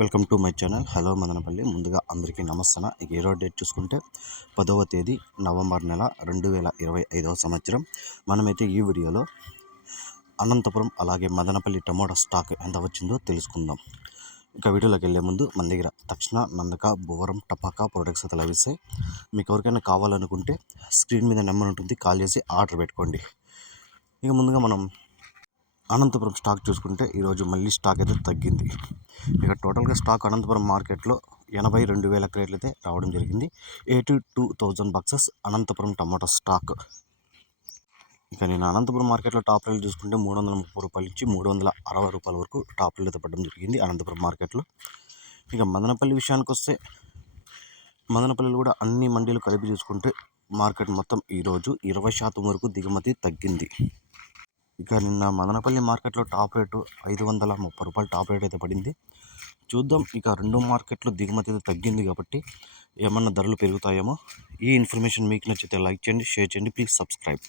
Welcome to my channel. Hello Madanapalle. ముందుగా అందరికీ నమస్తన ఇక ఈరోజు డేట్ చూసుకుంటే పదవ తేదీ నవంబర్ నెల రెండు వేల ఇరవై ఐదవ సంవత్సరం. మనమైతే ఈ వీడియోలో అనంతపురం అలాగే మదనపల్లి టమోటా స్టాక్ ఎంత వచ్చిందో తెలుసుకుందాం. ఇక వీడియోలోకి వెళ్ళే ముందు మన దగ్గర తక్షణ నందక భువరం టపాకా ప్రొడక్ట్స్ అయితే లభిస్తాయి. మీకు ఎవరికైనా కావాలనుకుంటే స్క్రీన్ మీద నెంబర్ ఉంటుంది. కాల్ చేసి ఆర్డర్ పెట్టుకోండి. ఇక ముందుగా మనం అనంతపురం స్టాక్ చూసుకుంటే ఈరోజు మళ్ళీ స్టాక్ అయితే తగ్గింది. ఇక టోటల్గా స్టాక్ అనంతపురం మార్కెట్లో ఎనభై రెండు వేల క్రేట్లు అయితే రావడం జరిగింది. Eighty two thousand boxes Anantapur tomato stock. ఇక నేను అనంతపురం మార్కెట్లో టాప్ రేట్లు చూసుకుంటే మూడు వందల ముప్పై రూపాయల నుంచి మూడు వందల అరవై రూపాయల వరకు టాప్ రేట్లు అయితే పడడం జరిగింది అనంతపురం మార్కెట్లో. ఇక మదనపల్లి విషయానికి వస్తే మదనపల్లిలో కూడా అన్ని మండీలు కలిపి చూసుకుంటే మార్కెట్ మొత్తం ఈరోజు ఇరవై శాతం వరకు దిగుమతి తగ్గింది. ఇక నిన్న మదనపల్లి మార్కెట్లో టాప్ రేటు ఐదు వందల ముప్పై రూపాయలు టాప్ రేట్ అయితే పడింది. చూద్దాం ఇక రెండు మార్కెట్లు దిగుమతి అయితే తగ్గింది కాబట్టి ఏమన్నా ధరలు పెరుగుతాయేమో. ఈ ఇన్ఫర్మేషన్ మీకు నచ్చితే లైక్ చేయండి షేర్ చేయండి. Please subscribe.